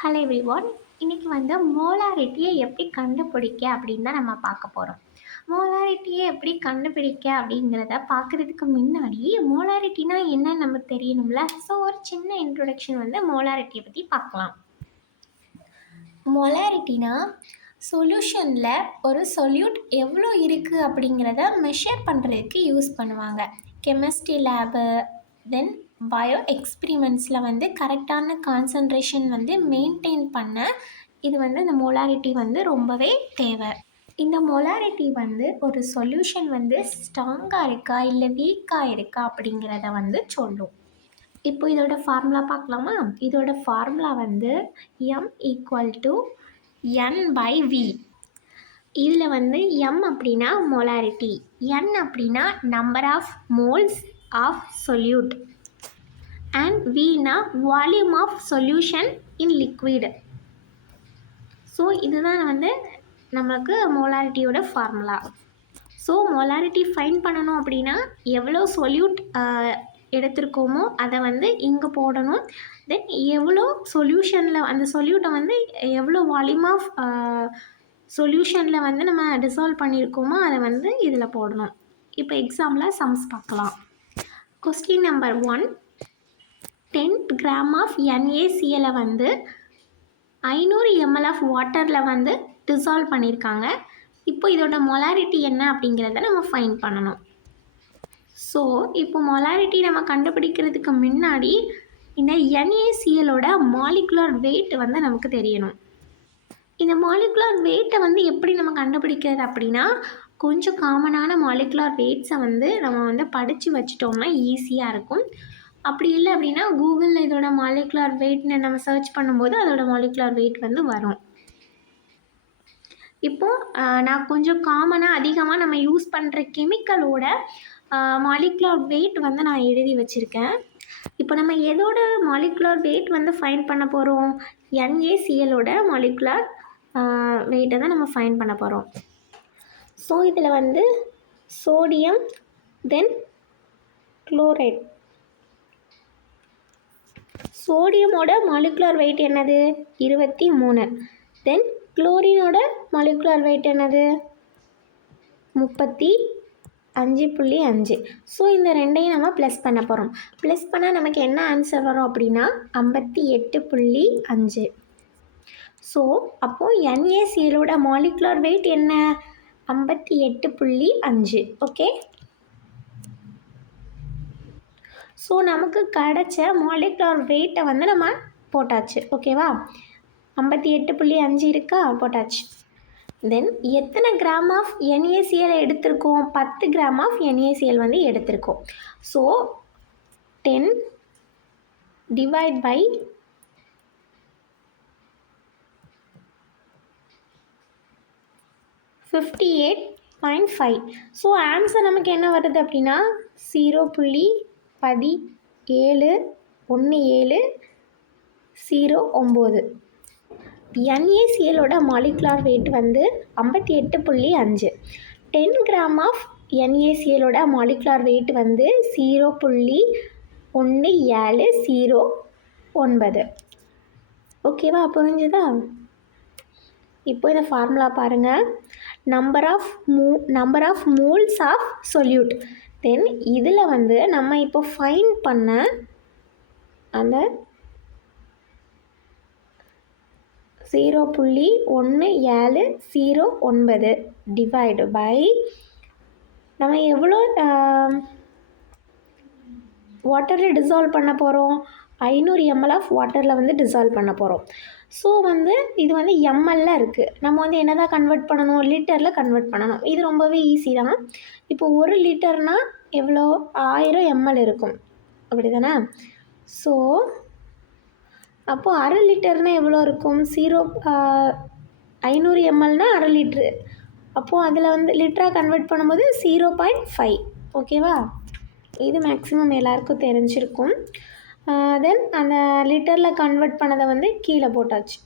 Hello everyone இன்றைக்கி வந்து மோலாரிட்டியை எப்படி கண்டுபிடிக்க அப்படின்னு தான் நம்ம பார்க்க போகிறோம் மோலாரிட்டியை எப்படி கண்டுபிடிக்க அப்படிங்கிறத பார்க்குறதுக்கு முன்னாடி மோலாரிட்டினா என்னன்னு நமக்கு தெரியணும்ல? ஸோ ஒரு சின்ன இன்ட்ரொடக்ஷன் வந்து மோலாரிட்டியை பற்றி பார்க்கலாம். மொலாரிட்டினா சொல்யூஷனில் ஒரு சொல்யூட் எவ்வளோ இருக்குது அப்படிங்கிறத மெஷர் பண்ணுறதுக்கு யூஸ் பண்ணுவாங்க. கெமிஸ்ட்ரி லேபு தென் பயோ எக்ஸ்பிரிமெண்ட்ஸில் வந்து கரெக்டான கான்சன்ட்ரேஷன் வந்து மெயின்டைன் பண்ண இது வந்து இந்த மோலாரிட்டி வந்து ரொம்பவே தேவை. இந்த மொலாரிட்டி வந்து ஒரு சொல்யூஷன் வந்து ஸ்ட்ராங்காக இருக்கா இல்லை வீக்காக இருக்கா அப்படிங்கிறத வந்து சொல்லும். இப்போ இதோட ஃபார்முலா பார்க்கலாமா? இதோட ஃபார்முலா வந்து M equal to N by V இதில் வந்து எம் அப்படின்னா மொலாரிட்டி என் அப்படின்னா number of moles of solute and வினா volume of solution in liquid. So இதுதான் வந்து நமக்கு மோலாரிட்டியோட ஃபார்முலா ஸோ மொலாரிட்டி ஃபைன் பண்ணணும் அப்படின்னா எவ்வளோ சொல்யூட் எடுத்திருக்கோமோ அதை வந்து இங்கே போடணும். தென் எவ்வளோ சொல்யூஷனில் அந்த சொல்யூட்டை வந்து எவ்வளோ வால்யூம் ஆஃப் சொல்யூஷனில் வந்து நம்ம டிசால்வ் பண்ணியிருக்கோமோ அதை வந்து இதில் போடணும். இப்போ எக்ஸாம்பிளாக சம்ஸ் பார்க்கலாம். Question number one ten gram of என்ஏசிஎலை வந்து ஐநூறு எம்எல் ஆஃப் வாட்டரில் வந்து டிசால்வ் பண்ணியிருக்காங்க இப்போ இதோட மொலாரிட்டி என்ன அப்படிங்கிறத நம்ம ஃபைன் பண்ணணும். ஸோ இப்போ மொலாரிட்டி நம்ம கண்டுபிடிக்கிறதுக்கு முன்னாடி இந்த என்ஏசிஎலோட மாலிகுலர் வெயிட் வந்து நமக்கு தெரியணும். இந்த மாலிகுலர் வெயிட்டை வந்து எப்படி நம்ம கண்டுபிடிக்கிறது அப்படின்னா கொஞ்சம் காமனான மாலிகுலர் வெயிட்ஸை வந்து நம்ம வந்து படித்து வச்சிட்டோம்னா ஈஸியாக இருக்கும். அப்படி இல்லை அப்படின்னா கூகுளில் இதோட மாலிகுலர் வெயிட்னு நம்ம சர்ச் பண்ணும்போது அதோட மாலிகுலர் வெயிட் வந்து வரும். இப்போது நான் கொஞ்சம் காமனாக அதிகமாக நம்ம யூஸ் பண்ணுற கெமிக்கலோட மாலிகுலர் வெயிட் வந்து நான் எழுதி வச்சுருக்கேன். இப்போ நம்ம எதோட மாலிகுலர் வெயிட் வந்து ஃபைன் பண்ண போகிறோம் என்ஏசிஎலோட மாலிகுலர் வெயிட்டை தான் நம்ம ஃபைன் பண்ண போகிறோம் ஸோ இதில் வந்து சோடியம் தென் குளோரைட் சோடியமோட மாலிகுலர் வெயிட் என்னது? இருபத்தி மூணு. தென் குளோரினோட மாலிகுலர் வெயிட் என்னது? முப்பத்தி அஞ்சு புள்ளி அஞ்சு. ஸோ இந்த ரெண்டையும் நம்ம ப்ளஸ் பண்ண போகிறோம் ப்ளஸ் பண்ணால் நமக்கு என்ன ஆன்சர் வரும் அப்படின்னா ஐம்பத்தி எட்டு புள்ளி அஞ்சு. ஸோ அப்போது என்ஏசியலோட மாலிகுலர் வெயிட் என்ன? ஐம்பத்தி எட்டு புள்ளி அஞ்சு. ஓகே ஸோ நமக்கு கிடச்ச மாலிகுலர் வெயிட்டை வந்து நம்ம போட்டாச்சு. ஓகேவா ஐம்பத்தி எட்டு புள்ளி அஞ்சு இருக்கா? போட்டாச்சு. தென் எத்தனை கிராம் ஆஃப் என்ஏசிஎல் எடுத்திருக்கோம்? பத்து கிராம் ஆஃப் என்ஏசிஎல் வந்து எடுத்திருக்கோம். So ten divide by fifty eight point five so answer நமக்கு என்ன வருது அப்படின்னா ஜீரோ புள்ளி பதி ஏழு ஒன்று ஏழு ஜீரோ ஒம்பது. என்ஏசிஎலோட மாலிகுலார் வெயிட் வந்து ஐம்பத்தி எட்டு புள்ளி அஞ்சு. டென் கிராம் ஆஃப் என்ஏசிஎலோட மாலிகுலார் வெயிட் வந்து ஜீரோ புள்ளி ஒன்று ஏழு ஜீரோ ஒன்பது ஓகேவா புரிஞ்சுதா? இப்போ இந்த ஃபார்முலா பாருங்கள் நம்பர் ஆஃப் மூ number of moles of solute then இதில் வந்து நம்ம இப்போ ஃபைன் பண்ண அந்த ஜீரோ புள்ளி ஒன்று ஏழு ஜீரோ ஒன்பது டிவைடு பை நம்ம எவ்வளோ வாட்டரில் டிசால்வ் பண்ண போகிறோம் ஐநூறு எம்எல் ஆஃப் வாட்டரில் வந்து டிசால்வ் பண்ண போகிறோம் ஸோ வந்து இது வந்து எம்எல்ல இருக்குது நம்ம வந்து என்ன தான் கன்வெர்ட் பண்ணணும் லிட்டரில் கன்வெர்ட் பண்ணணும். இது ரொம்பவே ஈஸி தான். இப்போ ஒரு லிட்டர்னால் எவ்வளோ? ஆயிரம் எம்எல் இருக்கும். அப்படி தானே ஸோ அப்போது அரை லிட்டர்னால் எவ்வளோ இருக்கும்? ஜீரோ ஐநூறு எம்எல்னால் அரை லிட்ரு அப்போது அதில் வந்து லிட்டராக கன்வெர்ட் பண்ணும்போது ஜீரோ பாயிண்ட் ஃபைவ் ஓகேவா இது மேக்ஸிமம் எல்லாருக்கும் தெரிஞ்சிருக்கும். தென் அந்த லிட்டரில் கன்வெர்ட் பண்ணதை வந்து கீழே போட்டாச்சு.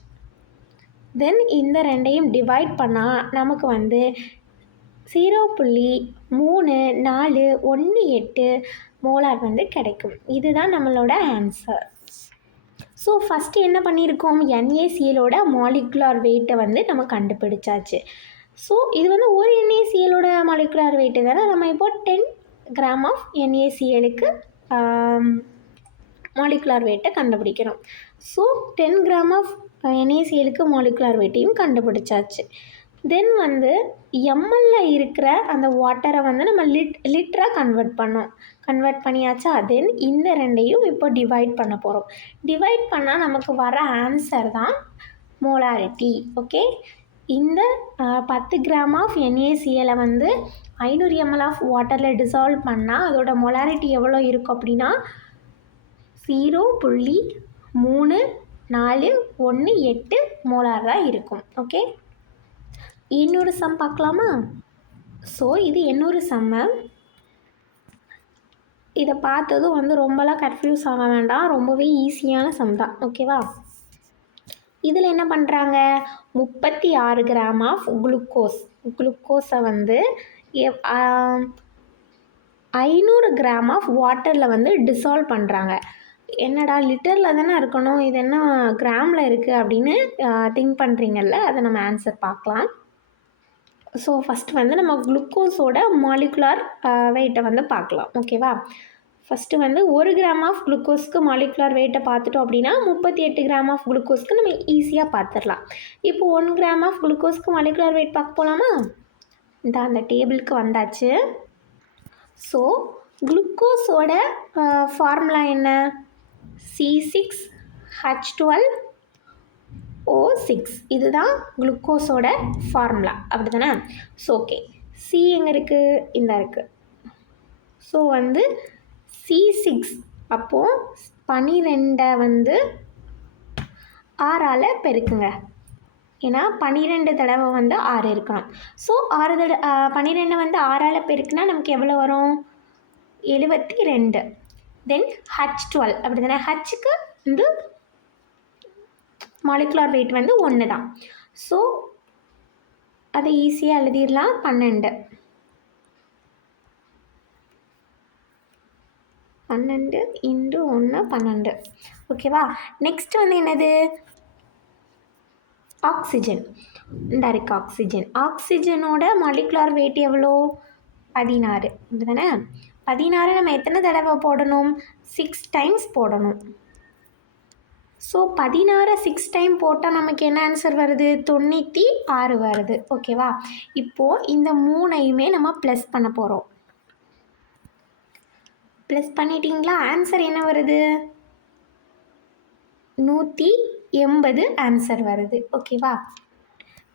தென் இந்த ரெண்டையும் டிவைட் பண்ணால் நமக்கு வந்து ஜீரோ புள்ளி மூணு நாலு ஒன்று எட்டு மோலார் வந்து கிடைக்கும். இதுதான் நம்மளோட ஆன்சர் ஸோ ஃபஸ்ட்டு என்ன பண்ணியிருக்கோம்? என்ஏசிஎலோட மாலிகுலார் வெயிட்டை வந்து நம்ம கண்டுபிடிச்சாச்சு. ஸோ இது வந்து ஒரு என்ஏசிஎலோட மாலிகுலார் வெயிட்டு தானே? நம்ம இப்போ டென் கிராம் ஆஃப் என்ஏசிஎலுக்கு மாலிகுலார் வெயிட்டை கண்டுபிடிக்கணும். ஸோ டென் கிராம் ஆஃப் என்ஏசிஎலுக்கு மாலிகுலார் வெயிட்டையும் கண்டுபிடிச்சாச்சு. தென் வந்து எம்எல்ல இருக்கிற அந்த வாட்டரை வந்து நம்ம லிட் லிட்டராக கன்வெர்ட் பண்ணோம். கன்வெர்ட் பண்ணியாச்சா. தென் இந்த ரெண்டையும் இப்போ டிவைட் பண்ண போகிறோம் டிவைட் பண்ணால் நமக்கு வர ஆன்சர் தான் மோலாரிட்டி ஓகே இந்த பத்து கிராம் ஆஃப் என்ஏசிஎலை வந்து ஐநூறு எம்எல் ஆஃப் வாட்டரில் டிசால்வ் பண்ணால் அதோட மொலாரிட்டி எவ்வளோ இருக்கும் அப்படின்னா ஜீரோ புள்ளி மூணு நாலு ஒன்று எட்டு மோலார் தான் இருக்கும். ஓகே இன்னொரு சம் பார்க்கலாமா? ஸோ இது இன்னொரு சம்ம இதை பார்த்ததும் வந்து ரொம்பலாம் கன்ஃபியூஸ் ஆக வேண்டாம். ரொம்பவே ஈஸியான சம் தான். ஓகேவா இதில் என்ன பண்ணுறாங்க முப்பத்தி ஆறு கிராம் ஆஃப் குளுக்கோஸ் குளுக்கோஸை வந்து ஐநூறு கிராம் ஆஃப் வாட்டரில் வந்து டிசால்வ் பண்ணுறாங்க என்னடா லிட்டரில் தானே இருக்கணும் இது என்ன கிராமில் இருக்குது அப்படின்னு திங்க் பண்ணுறீங்கல்ல அதை நம்ம ஆன்சர் பார்க்கலாம். ஸோ ஃபஸ்ட்டு வந்து நம்ம குளுக்கோஸோட மாலிகுலார் வெயிட்டை வந்து பார்க்கலாம். ஓகேவா ஃபஸ்ட்டு வந்து ஒரு கிராம் ஆஃப் குளுக்கோஸ்க்கு மாலிகுலார் வெயிட்டை பார்த்துட்டோம் அப்படின்னா முப்பத்தி எட்டு கிராம் ஆஃப் குளுக்கோஸ்க்கு நம்ம ஈஸியாக பார்த்துடலாம். இப்போ ஒன் கிராம் ஆஃப் குளுக்கோஸ்க்கு மாலிகுலார் வெயிட் பார்க்க போகலாமா இந்த அந்த டேபிளுக்கு வந்தாச்சு. ஸோ குளுக்கோஸோட ஃபார்முலா என்ன? C six H twelve O six இதுதான் குளுக்கோஸோட ஃபார்முலா அப்படி தானே ஸோ ஓகே சி எங்கே இருக்குது இந்த இருக்குது ஸோ வந்து சி சிக்ஸ் அப்போது பனிரெண்டை வந்து ஆறால் பெருக்குங்க. ஏன்னா பன்னிரெண்டு தடவை வந்து ஆறு இருக்கணும். ஸோ ஆறு தடவை பன்னிரெண்டு வந்து ஆறால் பெருக்குனா நமக்கு எவ்வளோ வரும்? எழுபத்தி ரெண்டு. தென் ஹச் டுவெல் அப்படி தானே ஹச்சுக்கு வந்து மாலிகுலார் வெயிட் வந்து ஒன்று தான் ஸோ அதை ஈஸியாக எழுதிடலாம். பன்னெண்டு. பன்னெண்டு இன்று ஒன்று பன்னெண்டு. ஓகேவா நெக்ஸ்ட் வந்து என்னது? ஆக்சிஜன் இந்த இருக்கு ஆக்சிஜன் ஆக்சிஜனோட மாலிகுலார் வெயிட் எவ்வளோ? பதினாறு. தானே பதினாறு நம்ம எத்தனை தடவை போடணும்? சிக்ஸ் டைம்ஸ் போடணும். ஸோ பதினாறு சிக்ஸ் டைம் போட்டால் நமக்கு என்ன ஆன்சர் வருது? தொண்ணூற்றி ஆறு வருது. ஓகேவா இப்போது இந்த மூணையுமே நம்ம ப்ளஸ் பண்ண போகிறோம் ப்ளஸ் பண்ணிட்டீங்களா? ஆன்சர் என்ன வருது? நூற்றி எண்பது ஆன்சர் வருது. ஓகேவா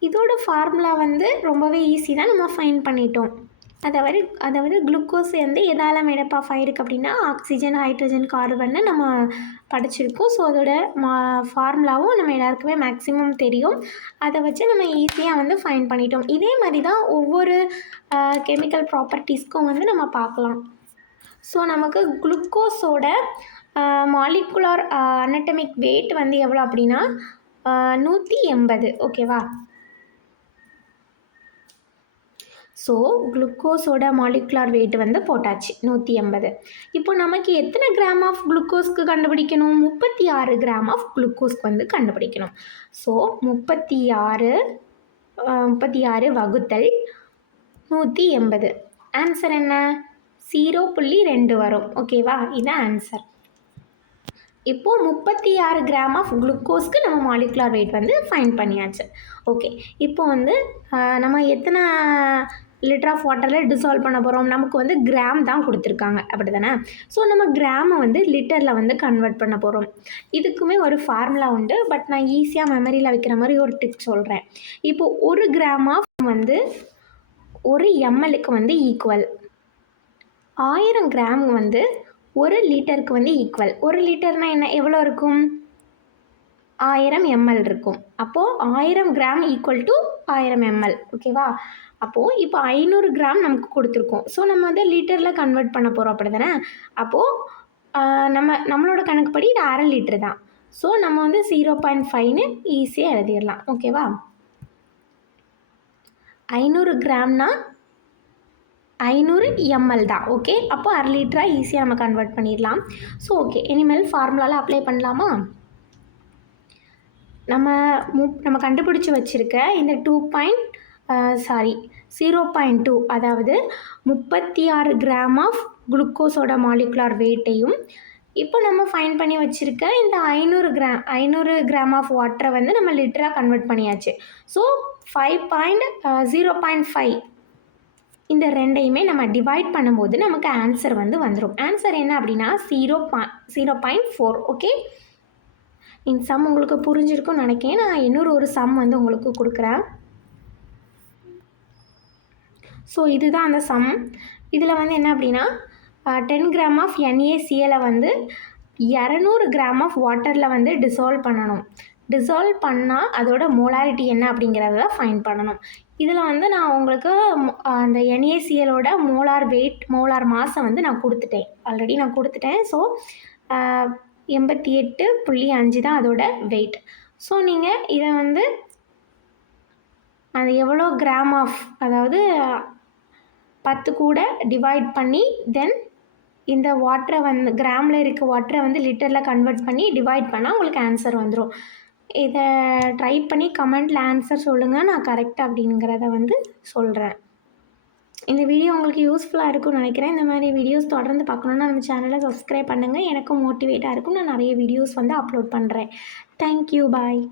இதோட ஃபார்முலா வந்து ரொம்பவே ஈஸி தான் நம்ம ஃபைன் பண்ணிட்டோம். அதாவது அதாவது குளுக்கோஸ் வந்து எதால் மேடப் ஆஃப் ஆகிருக்கு அப்படின்னா ஆக்சிஜன் ஹைட்ரஜன் கார்பன்னு நம்ம படிச்சிருக்கோம். ஸோ அதோட மா ஃபார்முலாவும் நம்ம எல்லாருக்குமே மேக்ஸிமம் தெரியும். அதை வச்சு நம்ம ஈஸியாக வந்து ஃபைன் பண்ணிட்டோம். இதே மாதிரி தான் ஒவ்வொரு கெமிக்கல் ப்ராப்பர்ட்டிஸ்க்கும் வந்து நம்ம பார்க்கலாம். ஸோ நமக்கு குளுக்கோஸோட மாலிகுலர் அனட்டமிக் வெயிட் வந்து எவ்வளோ அப்படின்னா நூற்றி எண்பது. ஓகேவா ஸோ குளுக்கோஸோட மாலிகுலார் வெயிட் வந்து போட்டாச்சு நூற்றி எண்பது. இப்போ நமக்கு எத்தனை கிராம் ஆஃப் குளுக்கோஸ்க்கு கண்டுபிடிக்கணும்? முப்பத்தி ஆறு கிராம் ஆஃப் குளுக்கோஸ்க்கு வந்து கண்டுபிடிக்கணும். ஸோ முப்பத்தி ஆறு முப்பத்தி ஆறு வகுத்தல் நூற்றி எண்பது. ஆன்சர் என்ன? ஜீரோ புள்ளி ரெண்டு வரும். ஓகேவா இதுதான் ஆன்சர் இப்போது முப்பத்தி ஆறு கிராம் ஆஃப் குளுக்கோஸ்க்கு நம்ம மாலிகுலார் வெயிட் வந்து ஃபைன் பண்ணியாச்சு. ஓகே இப்போ வந்து நம்ம எத்தனை லிட்டர் ஆஃப் வாட்டரில் டிசால்வ் பண்ண போகிறோம் நமக்கு வந்து கிராம் தான் கொடுத்துருக்காங்க. அப்படி தானே ஸோ நம்ம கிராமை வந்து லிட்டரில் வந்து கன்வெர்ட் பண்ண போகிறோம் இதுக்குமே ஒரு ஃபார்முலா உண்டு. பட் நான் ஈஸியாக மெமரியில் வைக்கிற மாதிரி ஒரு டிப் சொல்கிறேன் இப்போ ஒரு கிராம் ஆஃப் வந்து ஒரு எம்எல்க்கு வந்து ஈக்குவல் ஆயிரம் கிராம் வந்து ஒரு லிட்டருக்கு வந்து ஈக்குவல் ஒரு லிட்டர்னால் என்ன? எவ்வளோ இருக்கும்? ஆயிரம் எம்எல் இருக்கும். அப்போது ஆயிரம் கிராம் ஈக்குவல் டு ஆயிரம் எம்எல் ஓகேவா அப்போது இப்போ ஐநூறு கிராம் நமக்கு கொடுத்துருக்கோம். ஸோ நம்ம வந்து லிட்டரில் கன்வெர்ட் பண்ண போகிறோம் அப்படி தானே அப்போது நம்ம நம்மளோட கணக்குப்படி இது அரை லிட்டர் தான். ஸோ நம்ம வந்து ஜீரோ பாயிண்ட் ஃபைவ்னு ஈஸியாக எழுதிடலாம். ஓகேவா ஐநூறு கிராம்னா ஐநூறு எம்எல் தான். ஓகே அப்போ அரை லிட்டராக ஈஸியாக நம்ம கன்வெர்ட் பண்ணிடலாம். ஸோ ஓகே இனிமேல் ஃபார்முலாவில் அப்ளை பண்ணலாமா? நம்ம மு நம்ம கண்டுபிடிச்சி வச்சுருக்க இந்த two point sorry zero point two அதாவது முப்பத்தி ஆறு கிராம் ஆஃப் குளுக்கோஸோட மாலிகுலார் வெயிட்டையும் இப்போ நம்ம ஃபைன் பண்ணி வச்சுருக்க இந்த ஐநூறு கிராம் ஐநூறு கிராம் ஆஃப் வாட்டரை வந்து நம்ம லிட்டராக கன்வெர்ட் பண்ணியாச்சு. So five point zero point five இந்த ரெண்டையுமே நம்ம டிவைட் பண்ணும்போது நமக்கு ஆன்சர் வந்து வந்துடும் ஆன்சர் என்ன அப்படின்னா ஜீரோ பா ஜீரோ பாயிண்ட் ஃபோர் ஓகே இந்த சம் உங்களுக்கு புரிஞ்சிருக்கும்னு நினைக்கிறேன். நான் இன்னொரு ஒரு சம் வந்து உங்களுக்கு கொடுக்குறேன். ஸோ இதுதான் அந்த சம் இதில் வந்து என்ன அப்படின்னா டென் கிராம் ஆஃப் என்ஏசிஎலை வந்து இரநூறு கிராம் ஆஃப் வாட்டரில் வந்து டிசால்வ் பண்ணணும். டிசால்வ் பண்ணால் அதோட மோலாரிட்டி என்ன அப்படிங்கிறத ஃபைன் பண்ணணும். இதில் வந்து நான் உங்களுக்கு அந்த என்ஏசிஎலோட மோலார் வெயிட் மோலார் மாசை வந்து நான் கொடுத்துட்டேன். ஆல்ரெடி நான் கொடுத்துட்டேன். ஸோ எண்பத்தி எட்டு புள்ளி அஞ்சு தான் அதோட வெயிட் ஸோ நீங்கள் இதை வந்து அது எவ்வளோ கிராம் ஆஃப் அதாவது பத்து கூட டிவைட் பண்ணி தென் இந்த வாட்டரை வந்து கிராமில் இருக்க வாட்டரை வந்து லிட்டரில் கன்வெர்ட் பண்ணி டிவைட் பண்ணால் உங்களுக்கு ஆன்சர் வந்துடும் இதை ட்ரை பண்ணி கமெண்ட்டில் ஆன்சர் சொல்லுங்கள் நான் கரெக்டாக அப்படிங்கிறத வந்து சொல்கிறேன் இந்த வீடியோ உங்களுக்கு யூஸ்ஃபுல்லாக இருக்கும்னு நினைக்கிறேன். இந்த மாதிரி வீடியோஸ் தொடர்ந்து பார்க்கணுன்னா நம்ம சேனலை சப்ஸ்கிரைப் பண்ணுங்கள் எனக்கும் மோட்டிவேட்டாக இருக்கும். நான் நிறைய வீடியோஸ் வந்து அப்லோட் பண்ணுறேன் தேங்க்யூ பாய்